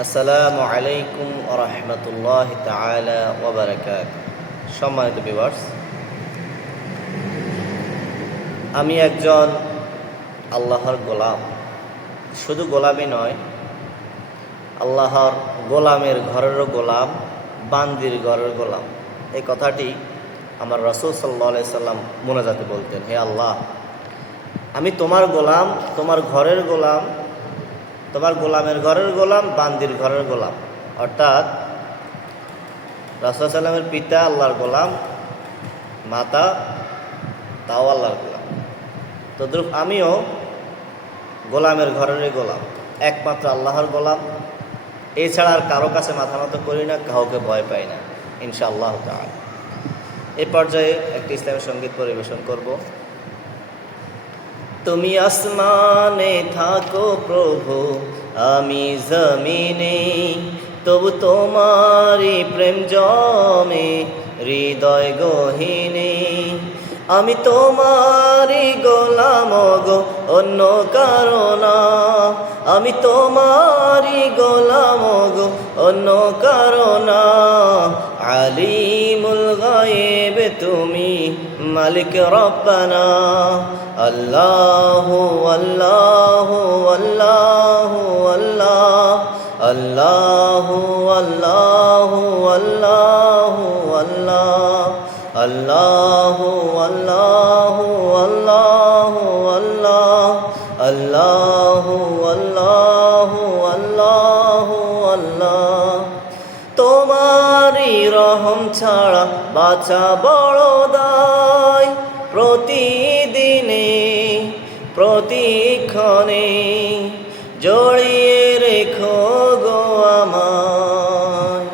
আসসালামু আলাইকুম ওয়া রাহমাতুল্লাহি তাআলা ওয়া বারাকাতুহু। সম্মানিত ভিউয়ার্স, আমি একজন আল্লাহর গোলাম। শুধু গোলামই নয়, আল্লাহর গোলামের ঘরেরও গোলাম, বান্দির ঘরের গোলাম। এই কথাটি আমার রাসূল সাল্লাল্লাহু আলাইহি সাল্লাম মুনাজাতে বলতেন, হে আল্লাহ, আমি তোমার গোলাম, তোমার ঘরের গোলাম, তোমার গোলামের ঘরের গোলাম, বান্দির ঘরের গোলাম। অর্থাৎ রাসূল সাল্লামের পিতা আল্লাহর গোলাম, মাতা তাও আল্লাহর গোলাম। তদ্রূপ আমিও গোলামের ঘরেরই গোলাম, একমাত্র আল্লাহর গোলাম। এছাড়া আর কারো কাছে মাথা নত করি না, কাউকে ভয় পাই না, ইনশাআল্লাহ তাআলা। এই পর্যায়ে একটি ইসলামী সঙ্গীত পরিবেশন করব। তুমি আসমানে থাকো প্রভু, আমি জমিনে, তবু তোমারই প্রেম জমে হৃদয় গহীনে। আমি তোমারই গোলাম গো, অন্য কারো না। আমি তোমারই গোলাম গো, অন্য কারো না। আলিমুল গায়েব তুমি, মালিক রব্বানা। আল্লাহু আল্লাহু আল্লাহু আল্লাহ, আল্লাহু আল্লাহু আল্লাহু আল্লাহ, আল্লাহু আল্লাহু আল্লাহু আল্লাহ, আল্লাহু আল্লাহু আল্লাহু আল্লাহ। তোমারই রহম ছাড়া বাঁচা বড় দায়, প্রতিদিনে প্রতিক্ষণে জড়িয়ে রেখো গো আমায়।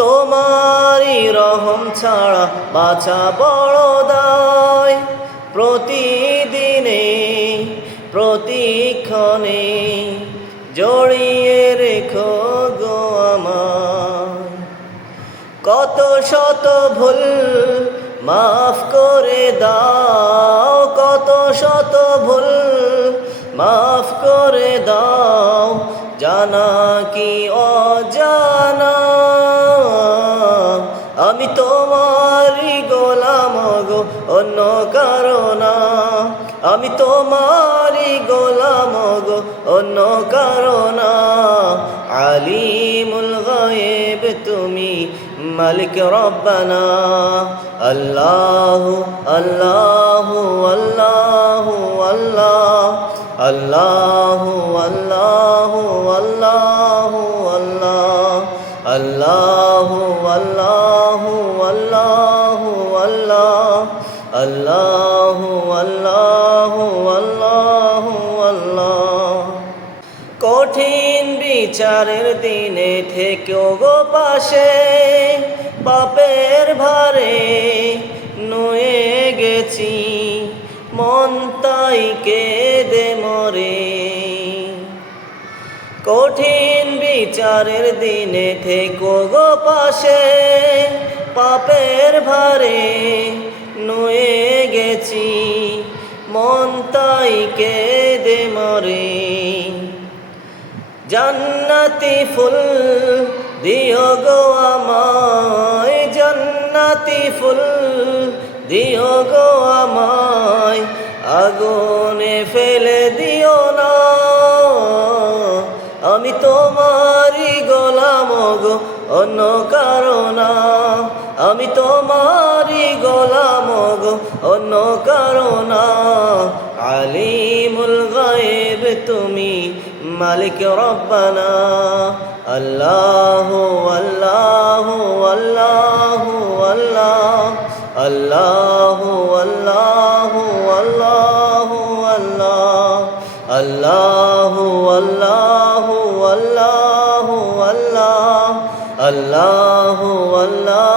তোমারই রহম ছাড়া বাঁচা বড় দায়, প্রতিদিনে প্রতিক্ষণে জড়িয়ে রেখো গো আমায়। কত শত ভুল মাফ করে দাও, কত শত ভুল মাফ করে দাও, জানা কি অজানা। আমি তোমারই গোলাম গো, অন্য কারো না। আমি তোমারই গোলাম গো, অন্য কারো না। আলিমুল গায়েব তুমি, মালিক রব্বানা। আল্লাহু আল্লাহু আল্লাহু আল্লাহ, আল্লাহু আল্লাহু আল্লাহু আল্লাহ, আল্লাহু আল্লাহু আল্লাহু আল্লাহ, আল্লাহু আল্লাহু আল্লাহু আল্লাহ। কঠিন বিচারের দিনে থেকেও গো পাশে, পাপের ভারে নুয়ে গেছি, মন তাই কেঁদে মরে। কঠিন বিচারের দিনে থেকেও গো পাশে, পাপের ভারে নুয়ে গেছি, মন তাই কেঁদে মরে। জান্নাতি ফুল দিও গো আমায়, জান্নাতি ফুল দিও গো আমায়, আগুনে ফেলে দিও না। আমি তোমারই গোলাম গো, অন্য কারো না। আমি তোমারই গোলাম গো, অন্য কারো না। আলিমুল গায়েব তুমি, মালিক রব্বানা। আল্লাহু আল্লাহু আল্লাহু আল্লাহ, আল্লাহু আল্লাহু আল্লাহু আল্লাহ, আল্লাহু আল্লাহু আল্লাহু আল্লাহ, আল্লাহু আল্লাহ।